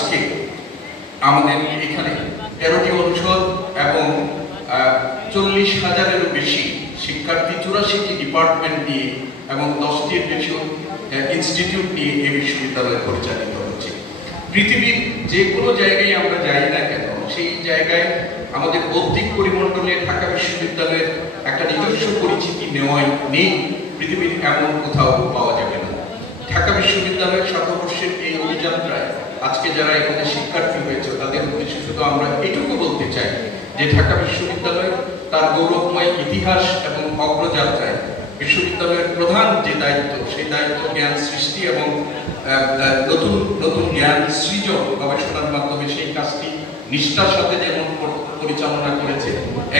আজকে আমাদের এখানে 13টি অনুষদ এবং 40,000-এরও বেশি শিক্ষার্থী, 84টি ডিপার্টমেন্ট নিয়ে এবং 10টির বেশি ইনস্টিটিউট নিয়ে এই বিশ্ববিদ্যালয় পরিচালিত হচ্ছে। পৃথিবীর যে কোনো জায়গায় আমরা যাই না কেন, সেই জায়গায় আমাদের বৌদ্ধিক পরিমণ্ডলে ঢাকা বিশ্ববিদ্যালয়ের একটা নিজস্ব পরিচিতি নেই, পৃথিবীর এমন কোথাও পাওয়া যাবে না। ঢাকা বিশ্ববিদ্যালয়ের শতবর্ষের এই অভিযাত্রায় আজকে যারা এখানে শিক্ষার্থী হয়েছে তাদের উদ্দেশ্যে শুধু আমরা এটুকু বলতে চাই যে ঢাকা বিশ্ববিদ্যালয় তার গৌরবময় ইতিহাস এবং অগ্রযাত্রায় বিশ্ববিদ্যালয়ের প্রধান যে দায়িত্ব, সেই দায়িত্ব জ্ঞান সৃষ্টি এবং নতুন নতুন জ্ঞান সৃজন গবেষণার মাধ্যমে সেই কাজটি নিষ্ঠার সাথে যেমন পরিচালনা করেছে,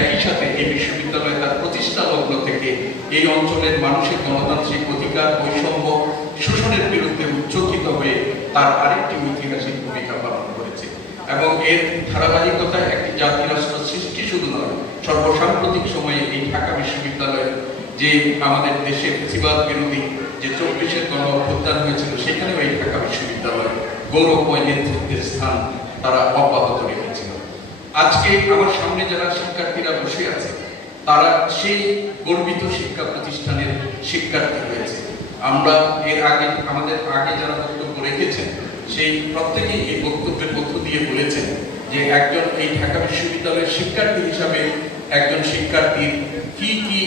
একই সাথে এই বিশ্ববিদ্যালয় তার প্রতিষ্ঠা লগ্ন থেকে এই অঞ্চলের মানুষের গণতান্ত্রিক অধিকার, বৈষম্য, শোষণের বিরুদ্ধে উচ্চকিত হয়ে তার আরেকটি ঐতিহাসিক ভূমিকা পালন করেছে এবং এর ধারাবাহিকতায় একটি জাতি রাষ্ট্র সৃষ্টি শুধু নয়, সর্বসাম্প্রতিক সময়ে এই ঢাকা বিশ্ববিদ্যালয়ের যে আমাদের দেশের ফ্যাসিবাদ বিরোধী যে 24-এর গণ অভ্যুত্থান হয়েছিল, সেখানেও এই ঢাকা বিশ্ববিদ্যালয় গৌরবময় নেতৃত্বের স্থান তারা অব্যাহত রেখেছিল। আজকে আমার সামনে যারা শিক্ষার্থীরা বসে আছে তারা সেই গর্বিত শিক্ষা প্রতিষ্ঠানের শিক্ষার্থী হয়েছে। আমরা এর আগে আমাদের আগে যারা বক্তব্য রেখেছেন সেই প্রত্যেকেই এই বক্তব্যের মধ্য দিয়ে বলেছেন যে একজন এই ঢাকা বিশ্ববিদ্যালয়ের শিক্ষার্থী হিসাবে একজন শিক্ষার্থীর কি কি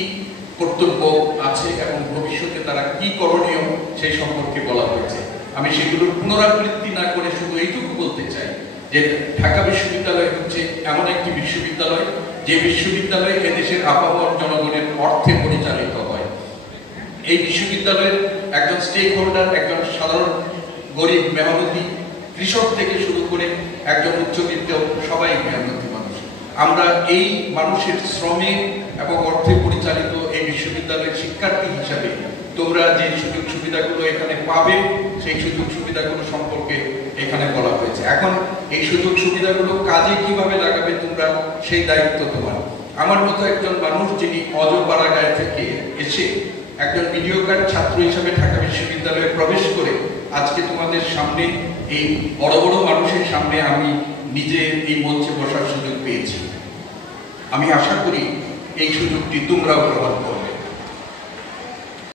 কর্তব্য আছে এবং ভবিষ্যতে তারা কি করণীয় সেই সম্পর্কে বলা হয়েছে। আমি সেগুলোর পুনরাবৃত্তি না করে শুধু এইটুকু বলতে চাই যে ঢাকা বিশ্ববিদ্যালয় হচ্ছে এমন একটি বিশ্ববিদ্যালয় যে বিশ্ববিদ্যালয় এদেশের আপামর জনগণের অর্থে পরিচালিত হয়। এই বিশ্ববিদ্যালয়ের একজন স্টেক হোল্ডার, একজন সাধারণ গরিব মেহনতি কৃষক থেকে শুরু করে একজন উচ্চবিত্ত, সবাই মেহনতি মানুষ। আমরা এই মানুষের শ্রমে এবং অর্থে পরিচালিত এই বিশ্ববিদ্যালয়ের শিক্ষার্থী হিসাবে তোমরা যে সুযোগ সুবিধাগুলো এখানে পাবে সেই সুযোগ সুবিধাগুলো সম্পর্কে এখানে বলা হয়েছে। এখন এই সুযোগ সুবিধাগুলো কাজে কিভাবে লাগাবে তোমরা, সেই দায়িত্ব তোমার। আমার মতো একজন মানুষ যিনি অজপাড়াগায় থেকে এসে একজন মিডিওকার ছাত্র হিসেবে ঢাকা বিশ্ববিদ্যালয়ে প্রবেশ করে আজকে তোমাদের সামনে এই বড় বড় মানুষের সামনে আমি নিজে এই মঞ্চে বসার সুযোগ পেয়েছি। আমি আশা করি এই সুযোগটি তোমরাও গ্রহণ করবে।